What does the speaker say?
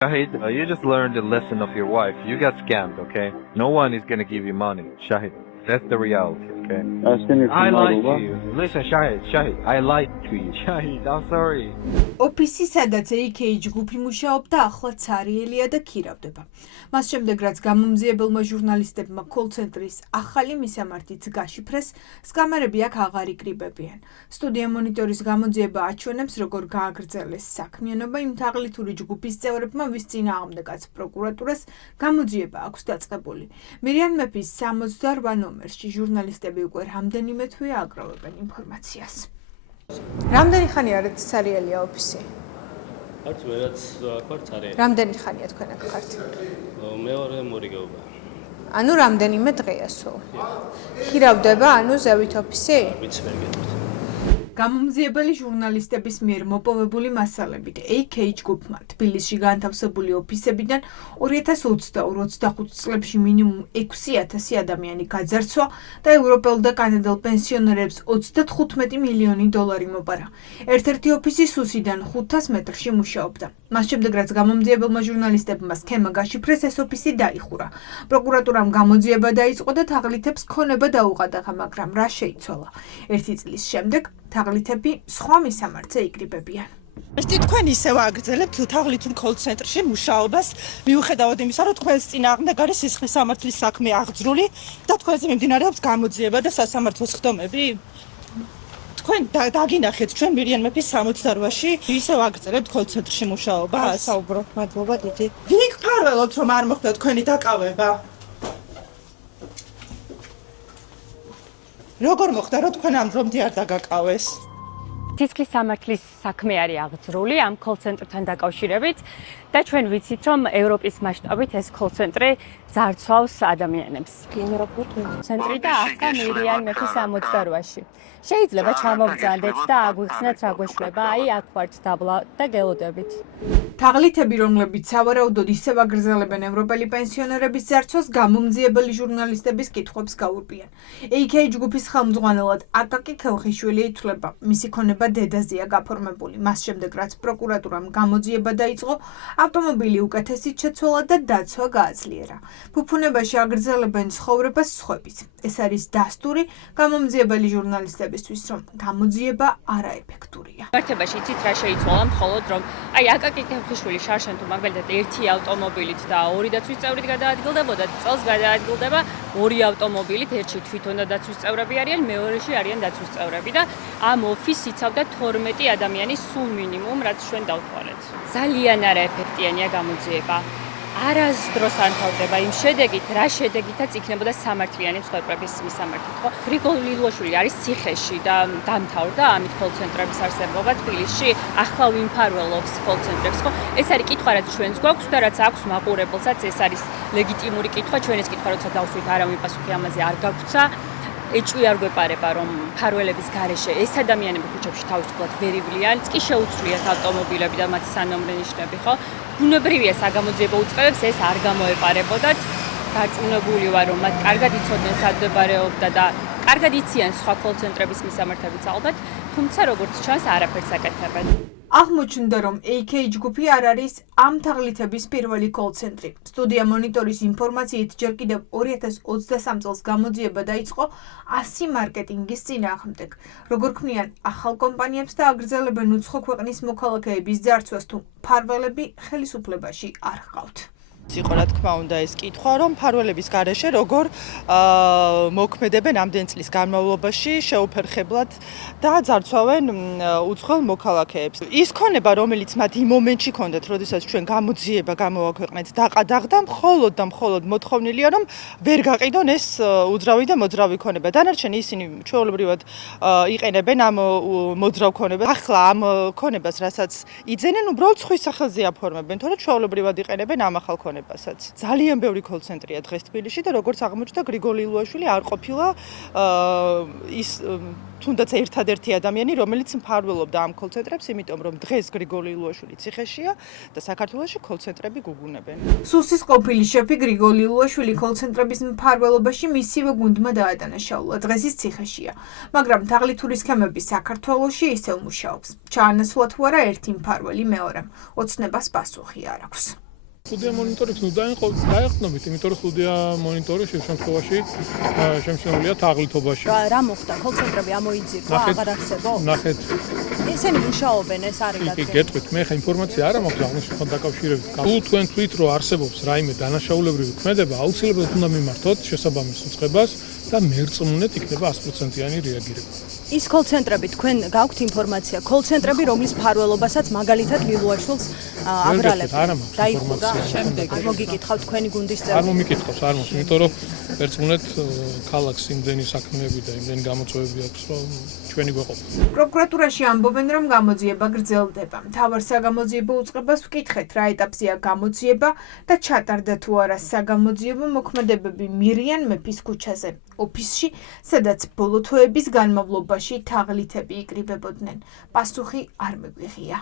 Shahid, you just learned the lesson of your wife. You got scammed, okay? No one is gonna give you money, Shahid. That's the reality, okay? I lied to you. Listen, Shahid, I lied to you. Shahid, I'm sorry. ოფისი, სადაც AK ჯგუფი მუშაობდა, ახლა ცარიელია და ქირავდება. მას შემდეგ, რაც გამომძიებელმა ჟურნალისტებმა კოლ-ცენტრის ახალი მისამართიც გაშიფრეს, სკამერები აქ აღარ იკრიბებიან. სტუდია მონიტორის გამოძიება აჩვენებს, როგორ გააგრძელეს საქმიანობა იმ თაღლითური ჯგუფის წევრებმა, ვის წინააღმდეგაც პროკურატურას გამოძიება აქვს დაწყებული. მირიან მეფის 68 ნომერში ჟურნალისტები უკვე რამდენიმე თვე აგროვებენ ინფორმაციას. რამდენი ხანი არის ცარიელია ოფისი? არც ვერაც ვარ ცარიელი. რამდენი ხანია თქვენ აქ ხართ? მეორე მორიგეობა. ანუ რამდენიმე დღეა სულ. ხირავდება, ანუ ზევით ოფისი? ვიცი ვერ გეტყვით. გამომძიებელი ჟურნალისტების მიერ მოპოვებული მასალებით AK ჯგუფმა თბილისში განთავსებული ოფისებიდან 2022-25 წლებში მინიმუმ 6,000 ადამიანი გაძარცვა და ევროპელ და კანადელ პენსიონერებს 35 მილიონი დოლარი მოპარა. ერთ-ერთი ოფისი სუსიდან 500 მეტრში მუშაობდა. მას შემდეგ, რაც გამომძიებელმა ჟურნალისტებმა სქემა გაშიფრეს, ეს ოფისი დაიხურა. პროკურატურამ გამოძიება დაიწყო და თაღლითებს ქონება დაუყადაღა, მაგრამ რა შეიცვალა? ერთი წლის შემდეგ თაღლითები სხვა მისამართზე იკრიბებიან. თქვენ ისევ აგრძელებთ თაღლითურ კოლ-ცენტრში მუშაობას, მიუხედავად იმისა, რომ თქვენს წინააღმდეგ არის სისხლის სამართლის საქმე აღძრული და თქვენზე მიმდინარეობს გამოძიება და სასამართლო სხდომები. თქვენ დაგინახეთ ჩვენ მირიან მეფის 68-ში ისევ აგრძელებთ კოლ-ცენტრში მუშაობას. საუბრობ, მადლობა დიდი. იქ ფარველობთ რომ არ მოხდა თქვენი დაკავება. როგორ მოხდა რომ თქვენ ამ დრომდე არ დაგაკავეს? სისხლის სამართლის საქმე არის აღძრული ამ კოლ-ცენტრთან დაკავშირებით და ჩვენ ვიცით რომ ევროპის მასშტაბით ეს კოლ-ცენტრი ძარცვავს ადამიანებს. კოლ-ცენტრი და ახლა მირიან მეფის 68-ში. შეიძლება ჩამოვგზავნდეთ და აგვიხსნათ რა გვეშლება, აი აქ ვართ დაბლა და გელოდებით. თაღლითები, რომლებიც სავარაუდოდ ისევ აგრძელებენ ევროპელი პენსიონერების ძარცვას, გამომძიებელი ჟურნალისტების კითხვებს გაურბიან. AK ჯგუფის ხელმძღვანელად აკაკი ქელხიშვილი ითვლება, მისი ქონება დედაზეა გაფორმებული. მას შემდეგ, რაც პროკურატურამ გამოძიება დაიწყო, ავტომობილი უკეთესით შეცვალა და დაცვა გააძლიერა. ფუფუნებაში აგრძელებენ ცხოვრებას სხვების. ეს არის დასტური გამომძიებელი ჟურნალისტებისთვის, რომ გამოძიება არაეფექტურია. მართებაში იცით რა შეიცვალა, მხოლოდ რომ აი აკაკი ქელხიშვილი შარშან თუ მაგალითად ერთი ავტომობილით და ორი დაცვის წევრით გადაადგილდებოდა, წელს გადაადგილდება ორი ავტომობილით, ერთში თვითონ დაცვის წევრები არიან, მეორეში არიან დაცვის წევრები და ამ ოფისს იცავდა 12 ადამიანის სულ მინიმუმ, რაც ჩვენ დავთვალეთ. ძალიან არაეფექტიანია გამოძიება. არასდროს არ მთავრდება იმ შედეგით, რა შედეგითაც იქნებოდა სამართლიანი მსხვერპლების მისამართით, ხო? გრიგოლ ლილუაშვილი არის ციხეში და დამთავრდა ამით კოლ-ცენტრების არსებობა თბილისში. ახლა ვინ ფარველობს კოლ-ცენტრებს, ხო? ეს არის კითხვა, რაც ჩვენს გვაქვს და რაც აქვს მაყურებელსაც, ეს არის ლეგიტიმური კითხვა, ჩვენ ეს კითხვა როცა დავსვით, არავინ პასუხი ამაზე არ გაგვცა. ეჭვი არ გვეპარება, რომ ფარველების გარეშე ეს ადამიანები ქუჩებში თავისუფლად ვერ ივლიან, კი შეუცვლიათ ავტომობილები და მათი სანომრე ნიშნები, ხო? ბუნებრივია საგამოძიებო უწყებებს ეს არ გამოეპარებოდათ. დარწმუნებული ვარ, რომ მათ კარგად იცოდნენ სად მდებარეობდა და კარგად იციან სხვა კოლ-ცენტრების მისამართებიც ალბათ, თუმცა როგორც ჩანს, არაფერს აკეთებენ. აღმოჩნდა, რომ AK ჯგუფი არ არის ამ თაღლითების პირველი კოლ-ცენტრი. სტუდია მონიტორის ინფორმაციით ჯერ კიდევ 2023 წელს გამოძიება დაიწყო 100 მარკეტინგის წინააღმდეგ. როგორ ქმნიან ახალ კომპანიებს და აგრძელებენ უცხო ქვეყნის მოქალაქეების ძარცვას, თუ ფარველები ხელისუფლებაში არ ჰყავთ. იყო რა თქმა უნდა ეს კითხვა, რომ ფარველების გარეშე როგორ მოქმედებენ ამდენ წლის განმავლობაში შეუფერხებლად და ძარცვავენ უცხოელ მოქალაქეებს. ის ქონება, რომელიც მათ იმ მომენტში ჰქონდათ, როდესაც ჩვენ გამოძიება გამოვაქვეყნეთ, დაყადაღდა მხოლოდ მოთხოვნილია, რომ ვერ გაყიდონ ეს უძრავი და მოძრავი ქონება. დანარჩენი ისინი ჩვეულებრივად იყენებენ ამ მოძრავ ქონებას. ახლა ამ ქონებას, რასაც იძენენ, უბრალოდ სხვის სახელზე აფორმებენ, თორე ჩვეულებრივად იყენებენ ამ ახალ ქონებას. ძალიან ბევრი კოლ-ცენტრია დღეს თბილისში და როგორც აღმოჩნდა, გრიგოლ ლილუაშვილი არ ყოფილა ის თუნდაც ერთადერთი ადამიანი, რომელიც მფარველობდა ამ კოლ-ცენტრებს, იმიტომ რომ დღეს გრიგოლ ლილუაშვილი ციხეშია და საქართველოში კოლ-ცენტრები გუგუნებენ. სუსის ყოფილი შეფი გრიგოლ ლილუაშვილი კოლ-ცენტრების მფარველობაში მისივე გუნდმა დაადანაშაულა. დღეს ის ციხეშია, მაგრამ თაღლითური სქემები საქართველოში ისევ მუშაობს. ჩაანაცვლა თუ არა ერთი მფარველი მეორემ, ოცნებას პასუხი არ აქვს. სტუდია მონიტორებს ნუ დაეხտնობით, იმიტომ რომ სტუდია მონიტორი შემთხვევაში შემჩნეულია თაღლითობაში. რა მოხდა? კოლცენტრები ამოიძირვა, აღარ არსებობს? ნახეთ. ისინი მუშაობენ, ეს არის კი, გეტყვით, მე ხა ინფორმაცია არ მაქვს აღნიშნულთან დაკავშირებით. თუ თქვენ თვით რომ არსებობს რაიმე დანაშაულებრივი ქმედება, აუცილებლად უნდა მიმართოთ შესაბამის უწყებას და მერწმუნეთ იქნება 100%-იანი რეაგირება. ის კოლცენტრები თქვენ გაქვთ ინფორმაცია, კოლცენტრები რომლის მფარველობასაც მაგალითად ლილუაშვილს აბრალებს. არ მაქვს ინფორმაცია. არ მოგიკითხავთ თქვენი გუნდის წევრები? არ მომიკითხავს, არ მაქვს, იმიტომ რომ მერწმუნეთ ქალაქს იმდენი საქმეები და იმდენი გამოწვევები აქვს, რომ ჩვენი გვეყოფა. პროკურატურაში ამბობენ, რომ გამოძიება გრძელდება. მთავარ საგამოძიებო უწყებას ვკითხეთ, რა ეტაპზეა გამოძიება და ჩატარდა თუ არა საგამოძიებო მოქმედებები მირიან მეფის ქუჩაზე, ოფისში, სადაც ბოლო თვეების განმავლობაში თაღლითები იკრიბებოდნენ. პასუხი არ მეგვიღია.